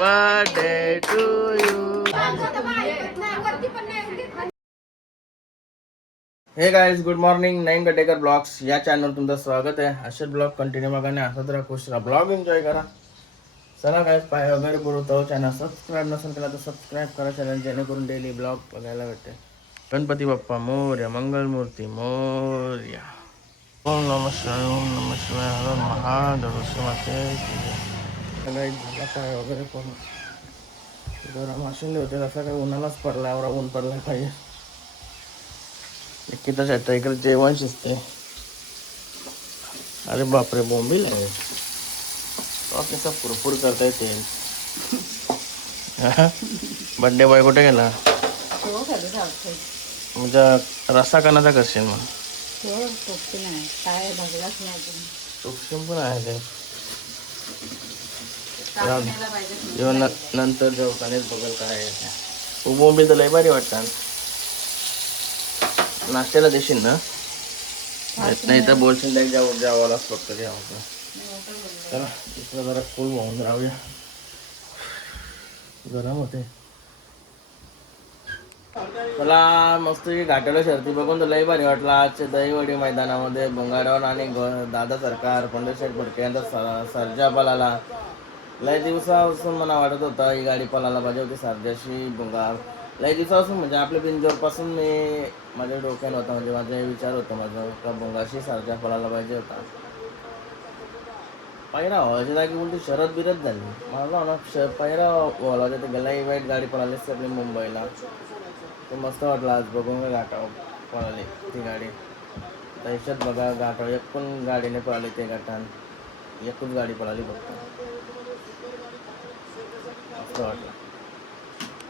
Birthday to you. Hey guys, good morning. 9 Gatekar blogs या चॅनलवर तुमचं स्वागत आहे. असे ब्लॉग कंटिन्यू बघा, असंच राहा, खुश राहा, ब्लॉग एन्जॉय करा. चला गाइस, पाय वगैरे पडतो. चॅनल सबस्क्राईब नसेल केला तर सबस्क्राईब करा चॅनल, जेणेकरून डेली ब्लॉग बघायला भेटते. गणपती बाप्पा मोरया, मंगलमूर्ती मोरया. ओम नमः शिवाय, ओम नमः शिवाय, हर महादेव. झाला पाय वगैरे करून जरा माशिंदे होते. असं काही उन्हालाच पडला, एवढा ऊन पडला पाहिजे. निकिताच्या इकडे जेवण शिजते. अरे बापरे, बोंबील आहे. कसं पुरपूर करता येते. बड्डे बॉय कुठे गेला? म्हणजे रस्सा करण्याचा करशील मग? सूक्ष्म पण आहे ते. नंतर जेवतानेच बघल काय आहे. बोंबील तर लय भारी वाटतात. नाश्त्याला देशील ना? नाही तर बोलशील नाही, जेवायलाच फक्त जेवायचं. चला इकडं जरा फुल वाहून राहूया, गरम होते. मला मस्त घाटाला शर्ती बघून तर लय भारी वाटलं. आजच्या दहीवडी मैदानामध्ये बंगाडवान आणि दादा सरकार, पंढरशेठ फडके यांचा सर्जा पळाला. लय दिवसापासून मला वाटत होतं ही गाडी पळायला पाहिजे होती, सर्जाशी बंगार. लय दिवसापासून म्हणजे आपल्या बिंजोरपासून मी माझ्या डोक्यात होता, म्हणजे माझा विचार होता माझा का बंगाशी सर्जा पळायला पाहिजे होता. पहिला व्हायच्या जागी उलटी शरद बिरत झाली. मला ना पहिला व्हायला ते गेला वाईट गाडी पळाली असते आपली मुंबईला. ते मस्त वाटलं आज बघून. घाटावर पळाली ती गाडी. त्याच्यात बघा घाटावर एक पण गाडीने पळाली ते घाटान, एकच गाडी पळाली फक्त. मस्त वाटलं.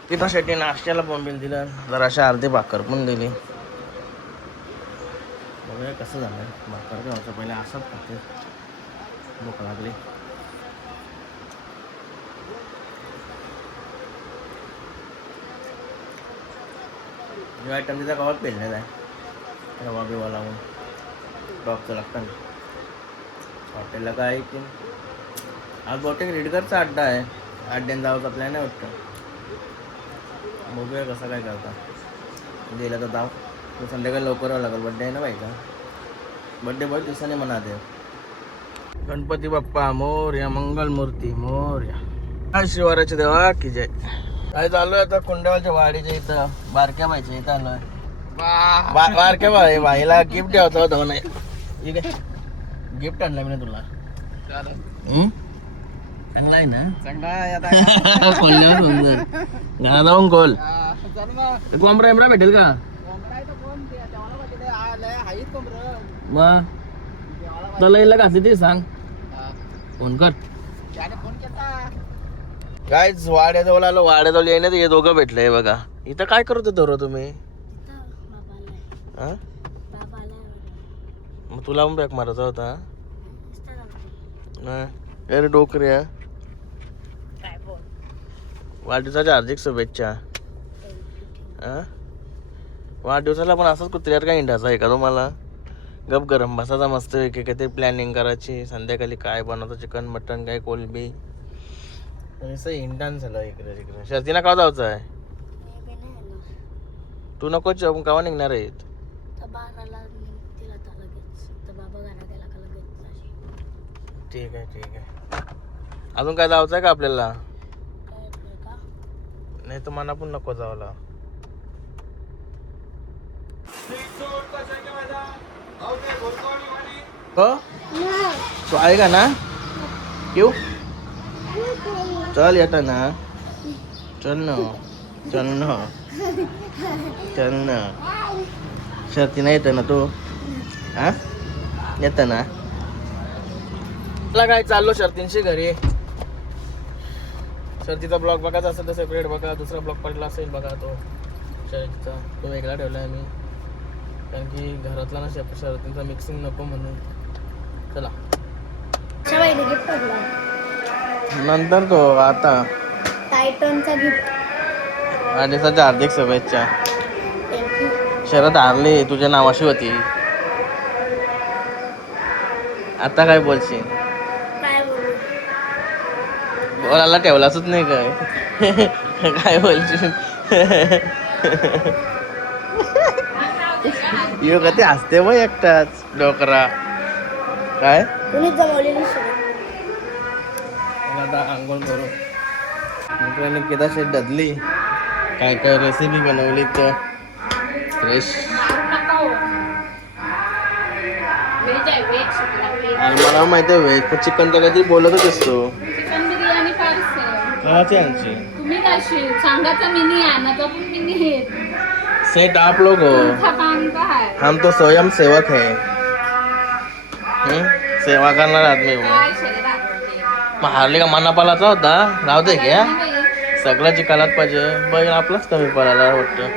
तिथं शेट्टी नाश्त्याला बोंबील दिलं, जराशा अर्धी भाकर पण दिली. बघूया कसं झालं. भाकर काय होतं पहिले असंच खाते, भूक लागली. जो आयटम तिचा गावात पेललेला आहे, रवा बिवा लावून डॉगचं लागतं. हॉटेलला काय आहे की आज बहुतेक रेडगरचा अड्डा आहे. अड्ड्यानं जावंचा प्लॅन आहे वाटतं. बघूया कसं काय करता. गेला तर जाऊ. तो संध्याकाळी लवकर यावं लागेल, बड्डे आहे ना बाईचा. बड्डे बहुत दिवसाने म्हणा दे. गणपती बाप्पा मोरया, मंगलमूर्ती मोरया. काय शिवाराच्या देवा की जय. काय चालू आहे आता कुंडेवालच्या वाडीच्या इथं, बारक्या बाईच्या इथं आलोय. बारक्या बाईला गिफ्ट द्यावं होतं. नाही ठीक आहे, गिफ्ट आणलं मी ना तुला. चांगला आहे ना? चांगला आहे. आता खोलण्यावर घरा जाऊन खोल. कोंबरा एमरा भेटेल का मग? तुला घातली ते सांग, फोन कर. काय वाड्याजवळ आलो, वाड्याजवळ येण्यात हे दोघं भेटले बघा. इथं काय करत होतो तुम्ही? मग तुला पण बॅक मारायचा होता. अरे डोकऱ्या, वाढदिवसाच्या हार्दिक शुभेच्छा. वाढदिवसाला पण असंच कुत्र्यावर काय इंडाचा आहे का तुम्हाला? गप गरम बसायचा मस्त काहीतरी प्लॅनिंग करायची. संध्याकाळी काय बनवतो, चिकन मटन काय कोलबी. असं इंडान झालं इकडे तिकडे. शर्तीला का जायचं आहे? तू नकोच, कावा निघणार आहेत? ठीक आहे ठीक आहे. अजून काय जायचं आहे का आपल्याला? नाही तर मना पण नको जावला. तो आएगा ना? क्यों? चल येता ना, चल ना, चल ना, चल ना. शर्ती नाही येतं ना तू? हा येतं ना? मला काय चाललो शर्तींशी घरी. शर्तीचा ब्लॉग बघायचा असेल तर सेपरेट बघा, दुसरा ब्लॉग पडला असेल बघा तो शर्तीचा, तो वेगळा ठेवला आहे मी, कारण की घरातला ना शर्तींचा मिक्सिंग नको म्हणून. चला नंतर तो आता टायटनचा गिफ्ट. वाढदिवसाच्या हार्दिक शुभेच्छा. शरद हारली, तुझ्या नावाशी होती. आता काय बोलशील? काय बोलू? ओलाला ठेवलाच नाही काय काय बोलशील यो का ते हसते मग एकटाच डोकरा काय कुणीच जमवलेली शरद. आता आंघोळ करू मित्रांनी किती शेट डदली काय काय रेसिपी बनवली तर फ्रेश आणि मला माहिती आहे व्हेज पण चिकन तर काहीतरी बोलतच असतो चिकन बिर्याणी पार्सल कळाची यांची तुम्ही कशी सांगायचं मी नाही आणत पण मी नाही येत सेट आप लोग हो तुमचा काम काय हम तो स्वयं सेवक है सेवा करणार आदमी हो काय शरीरात मग हारली का मनापालाचा होता राहू दे घ्या सगळं चिकालात पाहिजे पण आपलाच कमी पडायला वाटतं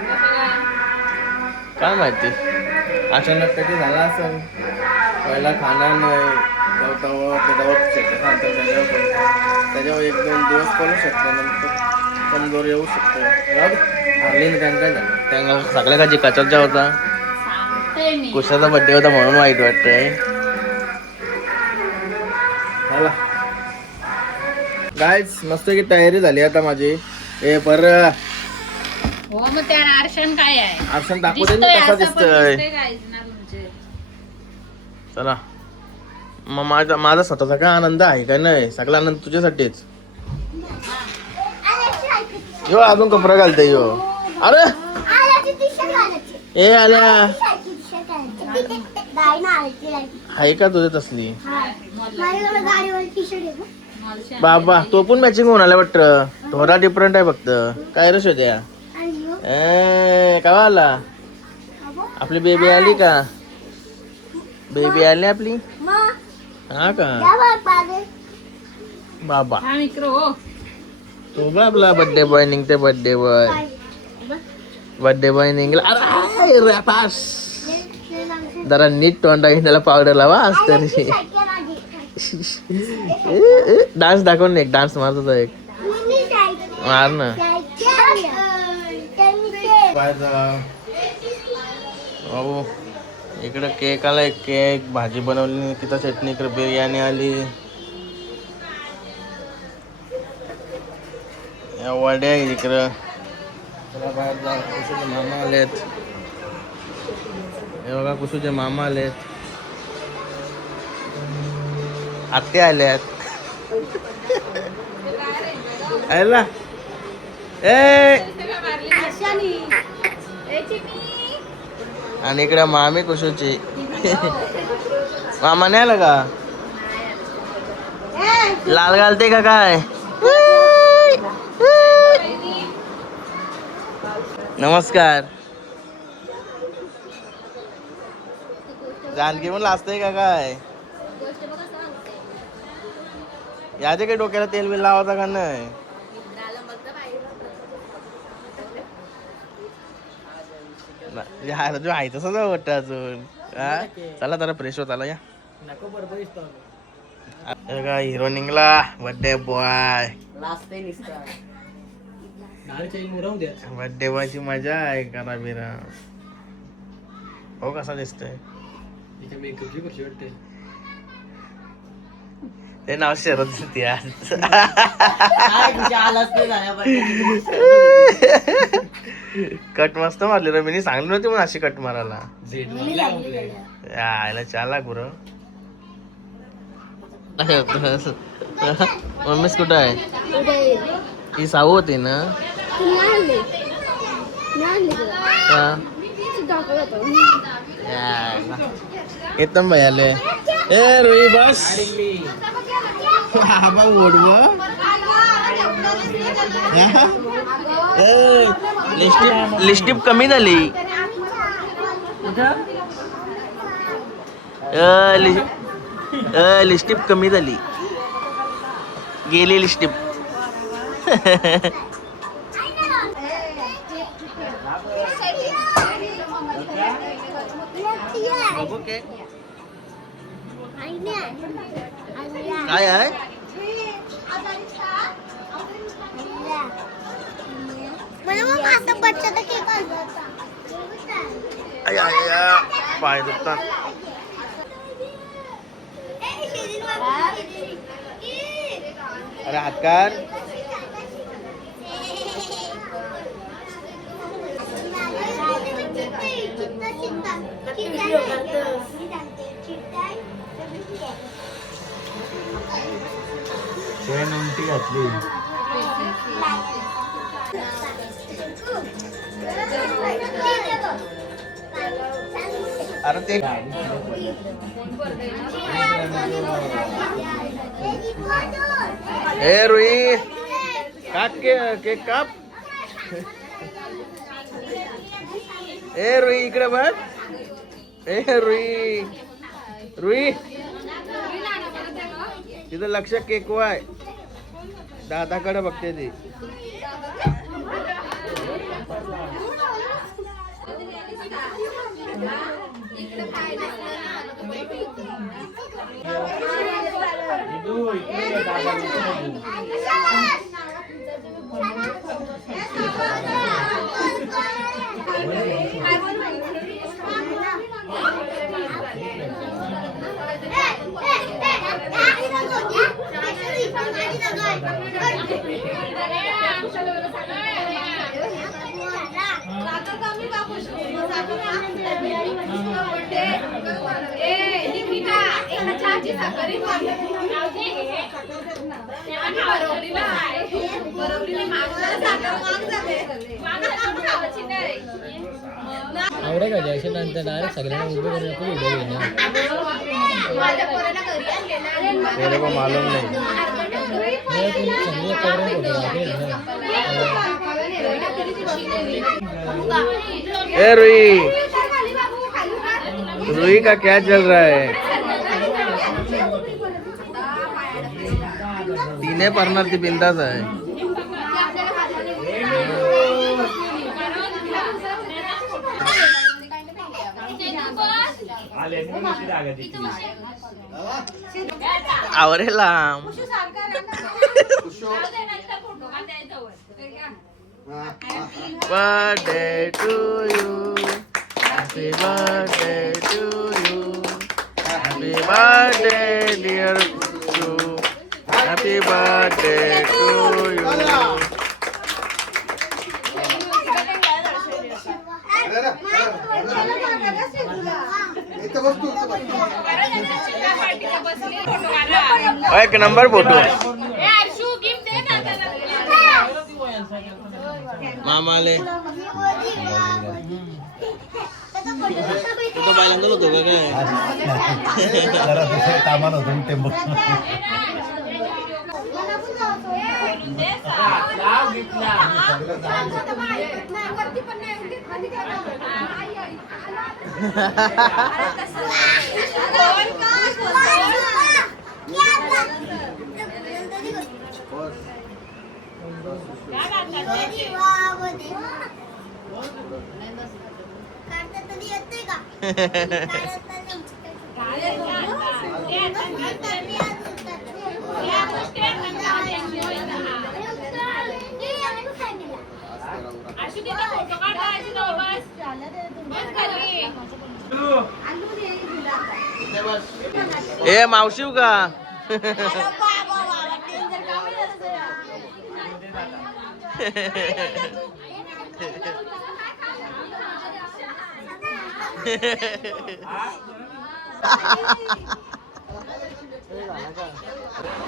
काय माहिती अचानक कधी झाला असेल पहिला खाणार नाही त्याच्यावर एक दोन दिवस करू शकतो नंतर कमजोर येऊ शकतो हारलीन त्यांना झालं त्यांना सगळ्या का चिकाचा होता सांगते मी कुशाचा बड्डे होता म्हणून वाईट वाटतंय गाईज मस्त की तयारी झाली आता माझी हे पर हो मग त्या आरक्षण काय आहे आरक्षण दाखवू दे मी कसा दिसतोय चला मग माझा स्वतःचा काय आनंद आहे का नाही सगळा आनंद तुझ्यासाठीच यो अजून कपडा घालते यो अरे ए आल्या आहे का तुझे तसली बाबा तो पण मॅचिंग होऊन आला वाटतं थोडा डिफरंट आहे फक्त काय रे शोध्या काय आला आपली बेबी आली का बेबी आली आपली हा का बाबा हा मित्र हो तो बघ आपला बर्थडे बॉय निघते बर्थडे बॉय निघला अरे पास जरा नीट तोंडा त्याला पावडर लावा आज तरी डान्स दाखव ना एक डान्स मारत होता एक मार ना हो इकडं केक आलाय केक भाजी बनवली तिथं चटणी इकडे बिर्याणी आली वड्या आहे इकडं चला बाहेर जा कुसूचे मामा आलेत हे बघा कुसूचे मामा आलेत आत्या आल्यात आयला ए आणि इकडे मामी कुसूची मामा नाही आला का लाल घालते का काय नमस्कार जानकी म्हणून लाजतंय का काय याचे काही डोक्याला तेल बिल लावायचा का नाही तुझं आहे तसंच वाटतं अजून चला जरा फ्रेश होत आला या का हिरो निघला बर्थडे बॉय बर्थडे बॉयची मजा आहे करा बिरा हो कसा दिसतोय ते नाव शरद दिसते कट मस्त मारली रे मी सांगली नव्हती म्हणून अशी कट मारायला यायला चाला गुर मम्मीच कुठं आहे ही साऊ होती ना एकदम भाई आले ए रोही बस हा ओढव लिस्टिप कमी झाली लिस्टिप कमी झाली गेली लिस्टिप काय आहे पाय दुखतात अरे हातकार चेन उलटी घातली. अरे ते ए रुई काप केक काप. ए रुई इकडे बघ. ए रुई रुई तिथं लक्ष केक वाय दादाकडे बघते ती. आवडे का जयशे नंतर डायरेक्ट सगळ्यांना उभे करून आपण व्हिडिओ घेणार. मेरे को मालूम नहीं. समजा करून फोटोग्राफी ए रुई रुई का क्या चल रहा है. तिने पडणार ती बिंदास आहे. आवरेला birthday to you. Happy birthday to you. Happy birthday dear to. Happy birthday to you. एक नंबर फोटो मामाले तो पहिल्यांदा होतो का काय जरा दुसरं कामाला होतं टेम्पो. ए मावशी का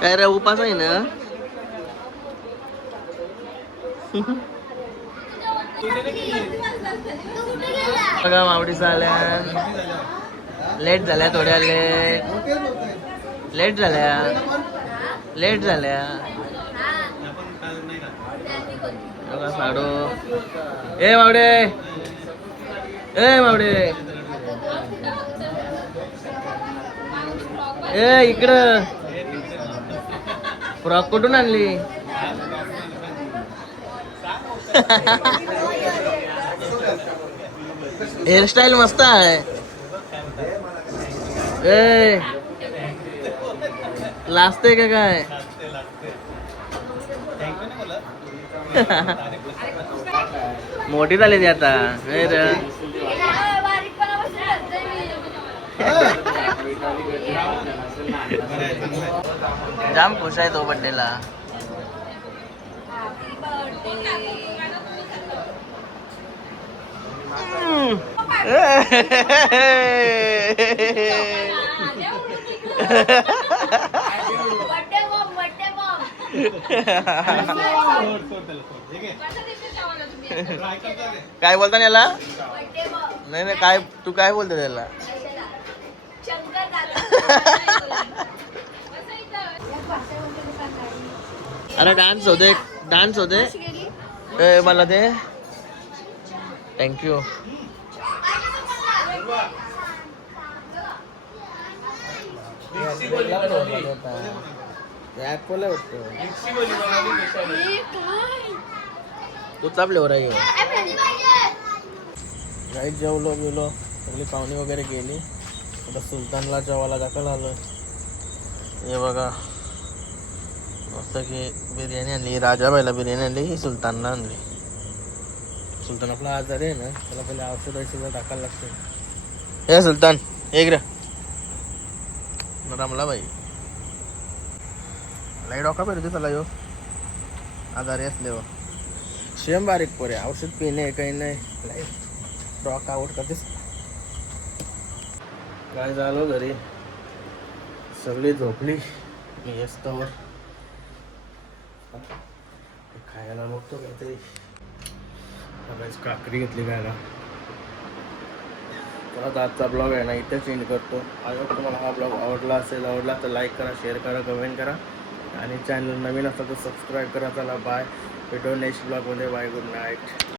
काय रे उपास आहे ना. बघा मावडीचा आल्या. लेट झाल्या थोड्या लेट झाल्या बघा साडू. ए मावडे ए इकडं फ्रॉक कुठून आणली. हेअरस्टाईल मस्त आहे. ए लाजते का काय. मोठी झाली ती आता. जाम खुश आहे तो बर्थडेला. बर्थडे बॉम्ब बर्थडे काय बोलता याला? बॉम्ब नाही नाही, काय तू काय बोलतो त्याला? शंकर दादा अरे डान्स होते, डान्स होते. मला ते थँक्यू. कुठला फ्लेवर आहे? काही जेवलो बिवलो, सगळी पाहुणी वगैरे गेली. आता सुलतानला जेवायला दाखल आलो. हे बघा मस्त की बिर्याणी आणली, राजाबाईला बिर्याणी आणली, ही सुलतानला आणली. सुलतान आपला आजारी आहे ना, त्याला पहिले औषध टाकायला लागते. हे सुलतान एक रे रमला भाई लई डोका फिरते त्याला यो आजारी असल्यावर. शेम बारीक पोरे, औषध पिणे काही नाही, लई डोका आउट करतेस. काय झालं घरी सगळी झोपली, मी येस्तवर खायला बघतो काहीतरी. सगळ्याच काकरी घेतली खायला. परत आजचा ब्लॉग आहे ना इथे चेंज करतो. आय होप तुम्हाला हा ब्लॉग आवडला तर लाईक करा, शेअर करा, कमेंट करा आणि चॅनल नवीन असेल तर सबस्क्राईब करा. चला बाय, भेटू नेक्स्ट ब्लॉगमध्ये. Bye, good night.